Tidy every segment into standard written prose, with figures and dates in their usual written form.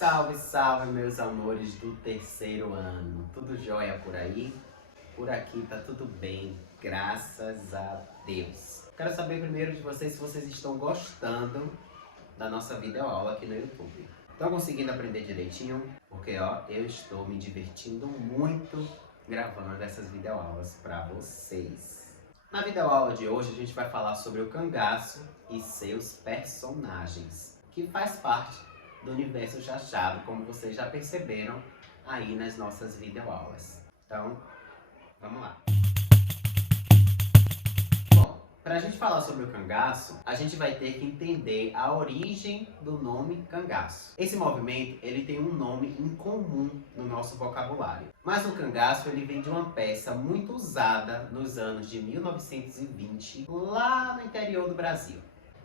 Salve, salve, meus amores do terceiro ano. Tudo jóia por aí? Por aqui tá tudo bem, graças a Deus. Quero saber primeiro de vocês se vocês estão gostando da nossa videoaula aqui no YouTube. Estão conseguindo aprender direitinho? Porque eu estou me divertindo muito gravando essas videoaulas para vocês. Na videoaula de hoje a gente vai falar sobre o cangaço e seus personagens, que faz parte do universo Chachado, como vocês já perceberam aí nas nossas videoaulas. Então, vamos lá. Bom, para a gente falar sobre o cangaço, a gente vai ter que entender a origem do nome cangaço. Esse movimento, ele tem um nome incomum no nosso vocabulário. Mas o cangaço, ele vem de uma peça muito usada nos anos de 1920, lá no interior do Brasil.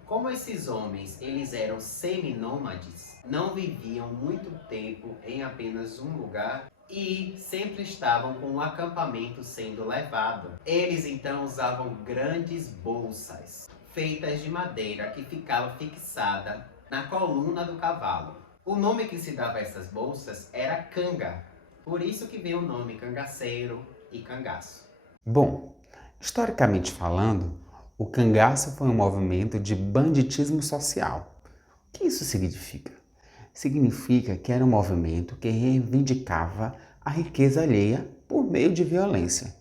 Como esses homens, eles eram seminômades, não viviam muito tempo em apenas um lugar e sempre estavam com o acampamento sendo levado. Eles então usavam grandes bolsas, feitas de madeira que ficava fixada na coluna do cavalo. O nome que se dava a essas bolsas era canga, por isso que veio o nome cangaceiro e cangaço. Bom, historicamente falando, o cangaço foi um movimento de banditismo social. O que isso significa? Significa que era um movimento que reivindicava a riqueza alheia por meio de violência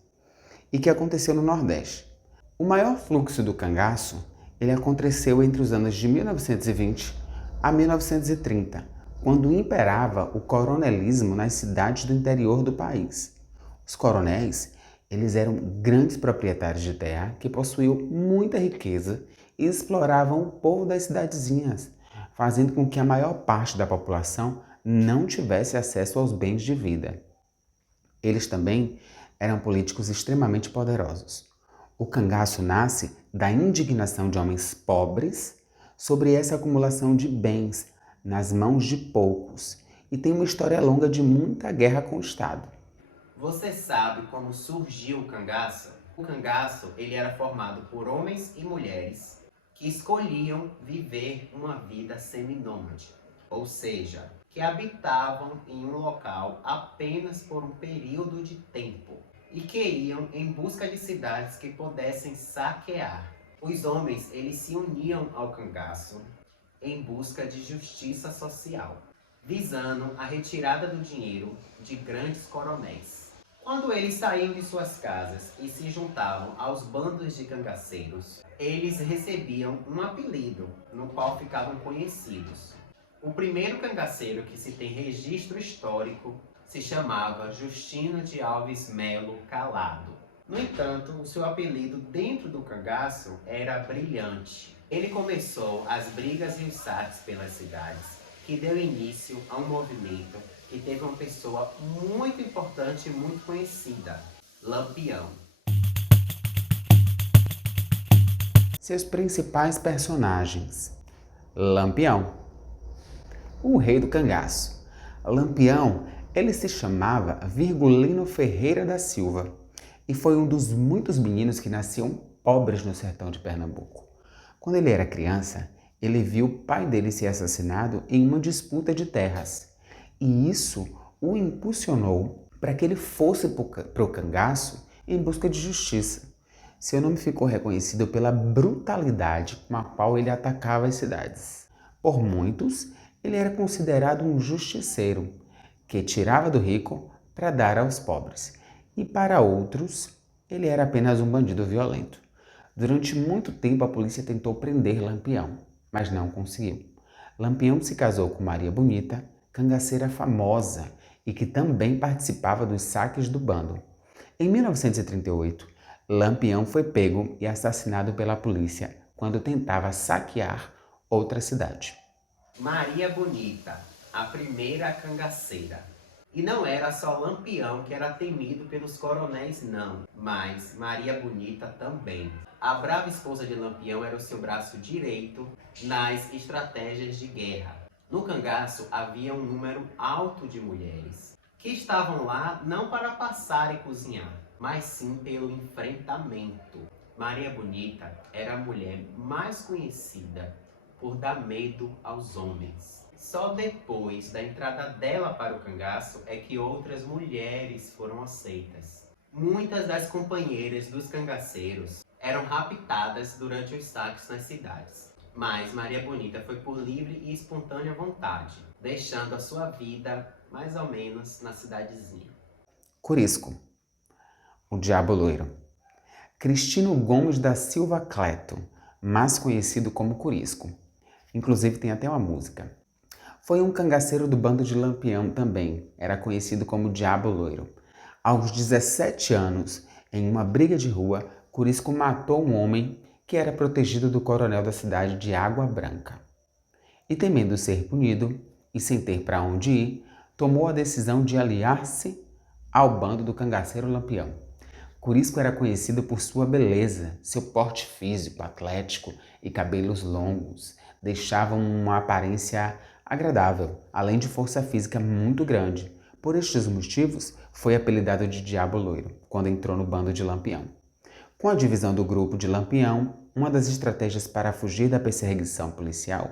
e que aconteceu no Nordeste. O maior fluxo do cangaço ele aconteceu entre os anos de 1920 a 1930, quando imperava o coronelismo nas cidades do interior do país. Os coronéis eles eram grandes proprietários de terra que possuíam muita riqueza e exploravam o povo das cidadezinhas, fazendo com que a maior parte da população não tivesse acesso aos bens de vida. Eles também eram políticos extremamente poderosos. O cangaço nasce da indignação de homens pobres sobre essa acumulação de bens nas mãos de poucos e tem uma história longa de muita guerra com o Estado. Você sabe como surgiu o cangaço? O cangaço, ele era formado por homens e mulheres que escolhiam viver uma vida seminômade, ou seja, que habitavam em um local apenas por um período de tempo e que iam em busca de cidades que pudessem saquear. Os homens, eles se uniam ao cangaço em busca de justiça social, visando a retirada do dinheiro de grandes coronéis. Quando eles saíam de suas casas e se juntavam aos bandos de cangaceiros, eles recebiam um apelido, no qual ficavam conhecidos. O primeiro cangaceiro que se tem registro histórico se chamava Justino de Alves Melo Calado. No entanto, o seu apelido dentro do cangaço era Brilhante. Ele começou as brigas e os saques pelas cidades, que deu início a um movimento que teve uma pessoa muito importante e muito conhecida, Lampião. Seus principais personagens: Lampião, o rei do cangaço. Lampião, ele se chamava Virgulino Ferreira da Silva e foi um dos muitos meninos que nasciam pobres no sertão de Pernambuco. Quando ele era criança, ele viu o pai dele ser assassinado em uma disputa de terras e isso o impulsionou para que ele fosse para o cangaço em busca de justiça. Seu nome ficou reconhecido pela brutalidade com a qual ele atacava as cidades. Por muitos, ele era considerado um justiceiro, que tirava do rico para dar aos pobres, e para outros, ele era apenas um bandido violento. Durante muito tempo a polícia tentou prender Lampião, mas não conseguiu. Lampião se casou com Maria Bonita, cangaceira famosa e que também participava dos saques do bando. Em 1938, Lampião foi pego e assassinado pela polícia quando tentava saquear outra cidade. Maria Bonita, a primeira cangaceira. E não era só Lampião que era temido pelos coronéis, não, mas Maria Bonita também. A brava esposa de Lampião era o seu braço direito nas estratégias de guerra. No cangaço havia um número alto de mulheres, que estavam lá não para passar e cozinhar, mas sim pelo enfrentamento. Maria Bonita era a mulher mais conhecida por dar medo aos homens. Só depois da entrada dela para o cangaço é que outras mulheres foram aceitas. Muitas das companheiras dos cangaceiros eram raptadas durante os saques nas cidades. Mas Maria Bonita foi por livre e espontânea vontade, deixando a sua vida mais ou menos na cidadezinha. Corisco, o Diabo Loiro. Cristino Gomes da Silva Cleto, mais conhecido como Corisco. Inclusive tem até uma música. Foi um cangaceiro do bando de Lampião também, era conhecido como Diabo Loiro. Aos 17 anos, em uma briga de rua, Corisco matou um homem que era protegido do coronel da cidade de Água Branca. E temendo ser punido, e sem ter para onde ir, tomou a decisão de aliar-se ao bando do cangaceiro Lampião. Corisco era conhecido por sua beleza, seu porte físico, atlético e cabelos longos deixavam uma aparência agradável, além de força física muito grande. Por estes motivos, foi apelidado de Diabo Loiro quando entrou no bando de Lampião. Com a divisão do grupo de Lampião, uma das estratégias para fugir da perseguição policial,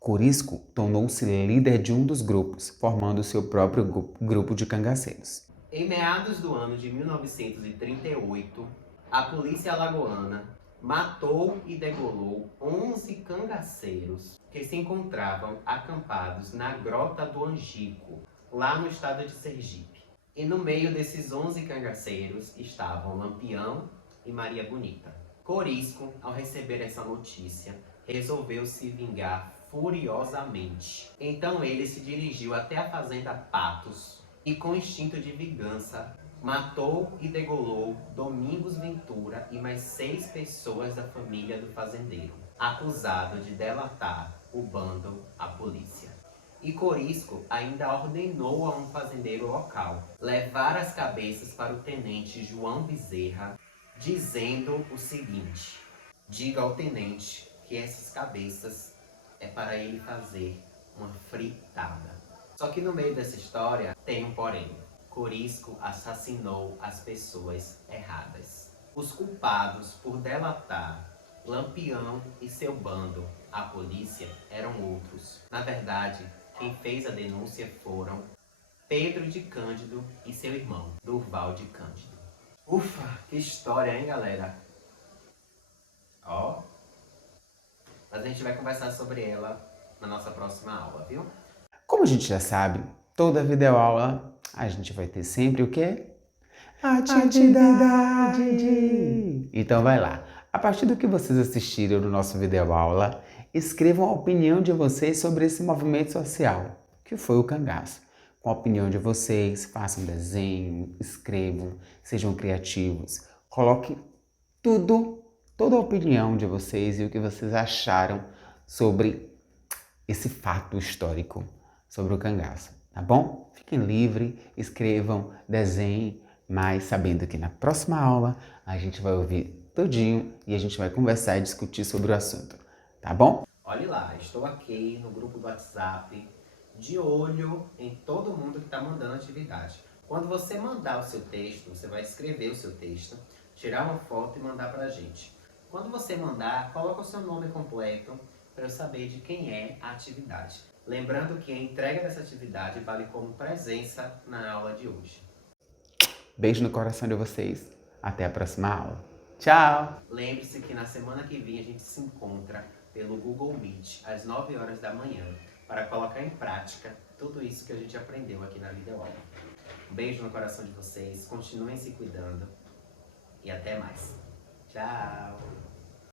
Corisco tornou-se líder de um dos grupos, formando seu próprio grupo de cangaceiros. Em meados do ano de 1938, a polícia alagoana matou e degolou 11 cangaceiros que se encontravam acampados na Grota do Angico, lá no estado de Sergipe. E no meio desses 11 cangaceiros estavam Lampião e Maria Bonita. Corisco, ao receber essa notícia, resolveu se vingar furiosamente. Então ele se dirigiu até a fazenda Patos e, com instinto de vingança, matou e degolou Domingos Ventura e mais 6 pessoas da família do fazendeiro, acusado de delatar o bando à polícia. E Corisco ainda ordenou a um fazendeiro local levar as cabeças para o tenente João Bezerra, dizendo o seguinte: diga ao tenente que essas cabeças é para ele fazer uma fritada. Só que no meio dessa história tem um porém. Corisco assassinou as pessoas erradas. Os culpados por delatar Lampião e seu bando à polícia eram outros. Na verdade, quem fez a denúncia foram Pedro de Cândido e seu irmão, Durval de Cândido. Ufa, que história, hein, galera? Ó, mas a gente vai conversar sobre ela na nossa próxima aula, viu? Como a gente já sabe, toda videoaula a gente vai ter sempre o quê? Atividade! Então vai lá. A partir do que vocês assistiram no nosso videoaula, escrevam a opinião de vocês sobre esse movimento social, que foi o cangaço. Com a opinião de vocês, façam desenho, escrevam, sejam criativos. Coloquem tudo, toda a opinião de vocês e o que vocês acharam sobre esse fato histórico, sobre o cangaço, tá bom? Fiquem livres, escrevam, desenhem, mas sabendo que na próxima aula a gente vai ouvir tudinho e a gente vai conversar e discutir sobre o assunto, tá bom? Olhe lá, estou aqui no grupo do WhatsApp, de olho em todo mundo que está mandando atividade. Quando você mandar o seu texto, você vai escrever o seu texto, tirar uma foto e mandar pra gente. Quando você mandar, coloca o seu nome completo para eu saber de quem é a atividade. Lembrando que a entrega dessa atividade vale como presença na aula de hoje. Beijo no coração de vocês. Até a próxima aula. Tchau! Lembre-se que na semana que vem a gente se encontra pelo Google Meet às 9 horas da manhã para colocar em prática tudo isso que a gente aprendeu aqui na videoaula. Um beijo no coração de vocês, continuem se cuidando e até mais. Tchau!